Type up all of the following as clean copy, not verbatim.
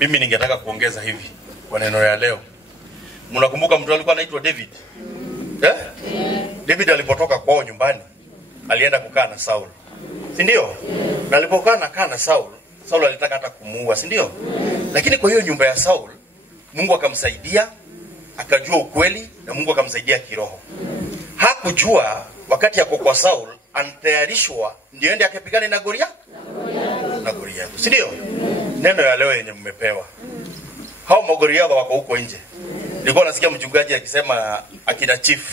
Mimi ningetaka kuongeza hivi kwa neno ya leo. Mnakumbuka mtu alikuwa anaitwa David? David alipotoka kwao nyumbani, alienda kukaa na Saul. Si ndio? Na alipokaa na Saul, Saul alitaka hata kumuua, si ndio? Lakini kwa hiyo nyumba ya Saul, Mungu akamsaidia, akajua ukweli na Mungu akamsaidia kiroho. Hakujua wakati yako kwa Saul anatayarishwa ndio ende akapigane na Goliath. Si ndio? Neno ya leo yenye mmepewa. Hao Goliath wako huko nje. Nilikuwa nasikia mchungaji akisema akina chief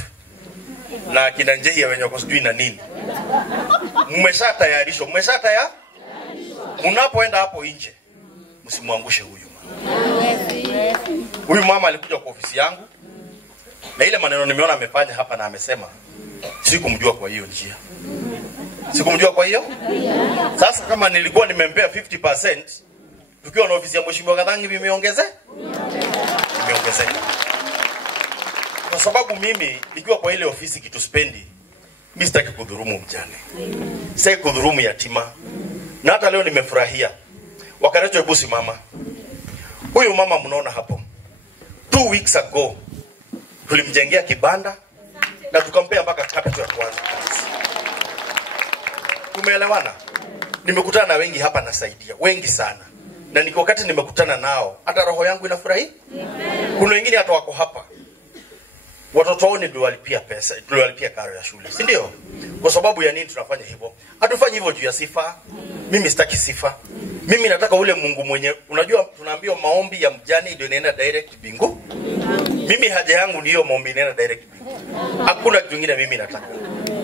na akina Njehia wenye wako sijui na nini. Mmeshatayarishwa. Mnapoenda hapo nje, msimwangushe huyu mama. Huyu mama alikuja kwa ofisi yangu na ile maneno nimeona amefanya hapa na amesema sikumjua kwa hiyo njia. Sikumjua kwa hiyo? Sasa kama nilikuwa nimempea 50%, tukiwa na ofisi ya Mheshimiwa Kadhangi vimeongezeka. Kwa sababu mimi nikiwa kwa ile ofisi kitu spendi, mimi sitaki kudhurumu mjane. Sitaki kudhurumu yatima. Na hata leo nimefurahia. Wakarecho ebusi mama. Huyu mama mnaona hapo. 2 weeks ago tulimjengea kibanda na tukampea mpaka capital ya kwanza. Tumeelewana? Nimekutana na wengi hapa nasaidia, wengi sana. Na niko wakati nimekutana nao, hata roho yangu inafurahi. Kuna wengine hata wako hapa. Watoto wao ndio walipia pesa, ndio walipia karo ya shule, si ndio? Kwa sababu ya nini tunafanya hivyo? Hatufanyi hivyo juu ya sifa. Mimi sitaki sifa. Mimi nataka ule Mungu mwenye, unajua tunaambiwa maombi ya mjane ndio inaenda direct bingu. Mimi haja yangu ndiyo maombi inaenda direct bingu. Hakuna kitu kingine mimi nataka.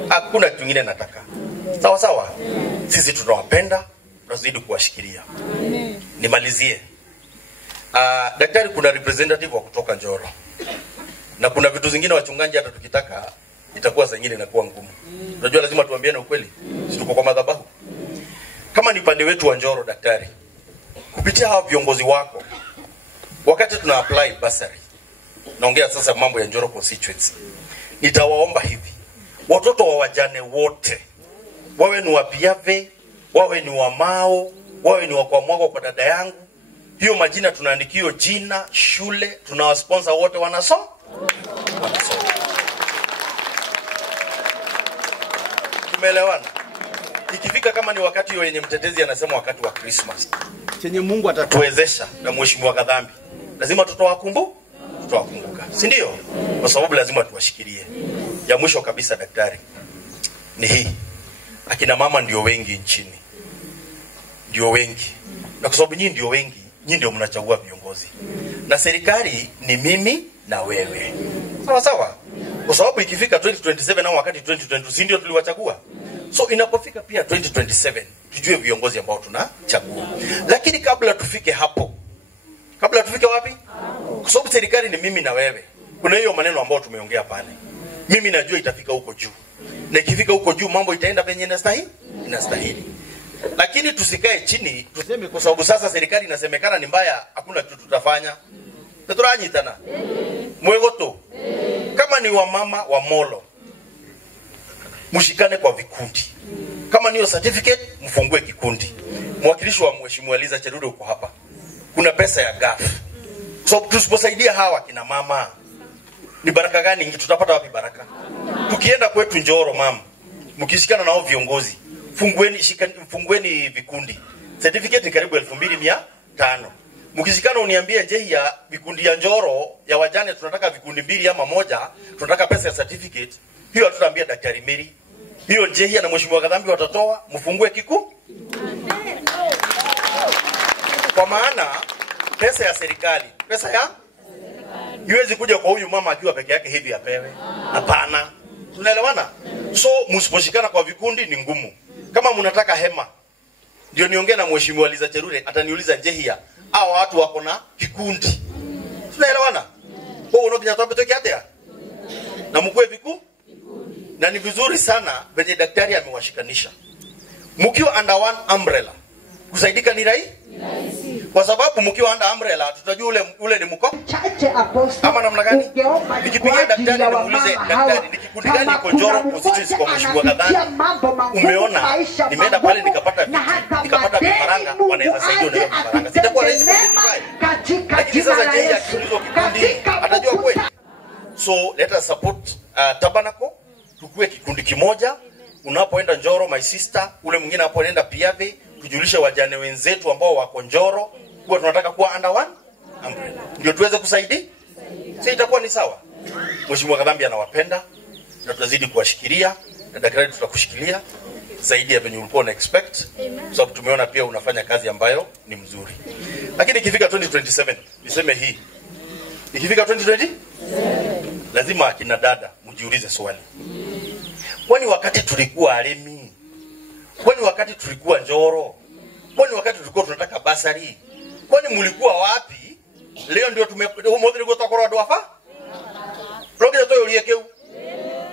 Hakuna kitu kingine nataka. Sawa sawa? Sisi tunawapenda, tunazidi kuwashikilia. Nimalizie. Daktari, kuna representative wa kutoka Njoro. Na kuna vitu zingine wachungaji hata tukitaka itakuwa zingine inakuwa ngumu. Unajua lazima tuambiane ukweli. Sisi tuko kwa madhabahu. Kama ni pande wetu wa Njoro, daktari, kupitia hao viongozi wako, wakati tuna apply bursary, naongea sasa mambo ya Njoro constituency, nitawaomba hivi: watoto wa wajane wote, wawe ni wapiave, wawe ni wa Mao, wawe ni wa kwa mwago kwa dada yangu, hiyo majina tunaandikio jina, shule, tunawasponsor wote wanasoma. Tumeelewana? Ikifika kama ni wakati hiyo yenye mtetezi anasema wakati wa Christmas, chenye Mungu atatuwezesha na Mheshimiwa Kadhambi, lazima tutawakumbuka. Si ndio? Kwa sababu lazima tuwashikilie. Ya mwisho kabisa, daktari, ni hii. Akina mama ndio wengi nchini. Ndio wengi. Na kwa sababu nyinyi ndio wengi, nyinyi ndio mnachagua viongozi. Na serikali ni mimi na wewe. Sawa sawa? Kwa sababu ikifika 2027 na wakati 2022 si ndio tuliwachagua. So inapofika pia 2027 tujue viongozi ambao tunachagua. Lakini kabla tufike hapo, kabla tufike wapi? Kwa sababu serikali ni mimi na wewe. Kuna hiyo maneno ambayo tumeongea pale. Mimi najua itafika huko juu. Na ikifika huko juu mambo itaenda penye inastahili. Lakini tusikae chini tuseme kwa sababu sasa serikali inasemekana ni mbaya, hakuna kitu tutafanya. Tuturanyi tena. Mwegoto. Kama ni wamama wa Molo, mshikane kwa vikundi. Kama niyo certificate, mfungue kikundi. Mwakilishi wa Mheshimiwa Eliza Cherudo uko hapa. Kuna pesa ya GAF. So tusiposaidia hawa kina mama, ni baraka gani ingi tutapata wapi baraka? Tukienda kwetu Njoro mama, mkishikana nao viongozi, fungueni vikundi. Certificate ni karibu 2500. Mkishikana uniambie Njehia vikundi ya Njoro ya wajane tunataka vikundi 2 ama 1, tunataka pesa ya certificate. Hiyo hatutaambia Daktari Mary. Hiyo Njehia na Mheshimiwa Kadhambi watatoa, mfungue kiku. Kwa maana pesa ya serikali, pesa ya iwezi kuja kwa huyu mama akiwa peke yake hivi apewe. Hapana. Tunaelewana? So msiposhikana kwa vikundi ni ngumu. Kama mnataka hema, ndio niongee na Mheshimiwa Eliza Cherure, ataniuliza Njehia, hao watu wako na vikundi. Tunaelewana? Kwa hiyo unakinya tuambe toki hata. Na mkue vikundi. Na ni vizuri sana venye daktari amewashikanisha. Mkiwa under one umbrella, kusaidika ni rahisi. Kwa sababu mkiwa under umbrella tutajua ule ni mko. Ama namna gani? Nikipigia daktari nimuulize, daktari nikikundi gani iko Njoro constituency kwa Mheshimiwa Kadhambi? Umeona nimeenda pale nikapata vifaranga, wanaweza saidia na vifaranga. Sitakuwa rahisi kwa sasa je akiulizwa kikundi atajua kweli? So let us support Tabernacle, tukue kikundi kimoja. Unapoenda Njoro my sister, ule mwingine anapoenda Piave, tujulishe wajane wenzetu ambao wako Njoro kwa tunataka kuwa under one umbrella. Ndio tuweze kusaidia. Sasa itakuwa ni sawa. Mheshimiwa Kadhambi anawapenda na tutazidi kuwashikilia na daktari tutakushikilia zaidi ya venye ulikuwa una expect. Sababu tumeona pia unafanya kazi ambayo ni mzuri. Lakini ikifika 2027 niseme hii. Ikifika 2020 lazima akina dada mjiulize swali. Kwani wakati tulikuwa Aremi? Kwani wakati tulikuwa Njoro? Kwani wakati tulikuwa tunataka basari? Kwani mlikuwa wapi? Leo ndio tumemodhiri kutoka kwa doafa? Roge toyo uliekeu.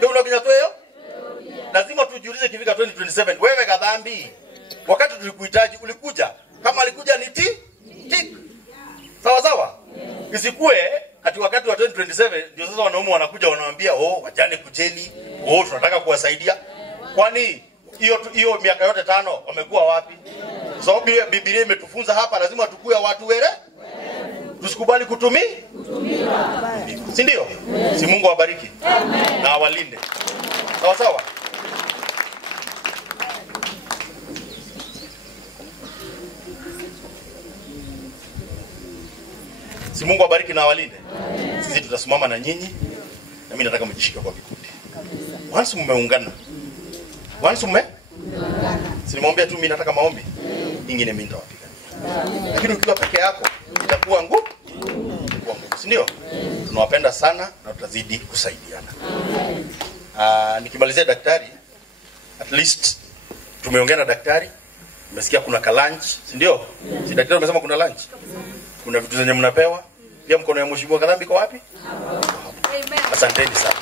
Keu unakinya toyo? Lazima tujiulize kifika 2027. Wewe Kadhambi, wakati tulikuhitaji ulikuja. Kama alikuja ni tik. Sawa sawa? Isikue ati wakati wa 2027 ndio sasa wanaume wanakuja wanawaambia wajane kujeni, tunataka kuwasaidia. Kwani hiyo miaka yote 5 wamekuwa wapi? Sababu Biblia imetufunza hapa lazima tukue watu were. Tusikubali kutumiwa. Si ndio? Si Mungu awabariki. Amen. Na awalinde. Sawa sawa? Si Mungu awabariki na awalinde. Sisi tutasimama na nyinyi. Na mimi nataka mjishike kwa vikundi. Once mmeungana. Si nimwambia tu mimi nataka maombi. Nyingine mimi nitawapigania. Lakini ukiwa peke yako itakuwa ngumu. Si ndio? Tunawapenda sana na tutazidi kusaidiana. Nikimalizia daktari, at least tumeongea na daktari. Umesikia kuna ka lunch, si ndio? Si daktari amesema kuna lunch. Kuna vitu zenye mnapewa. Pia mkono ya Mheshimiwa Kadhambi kwa wapi? Amen. Asanteni sana.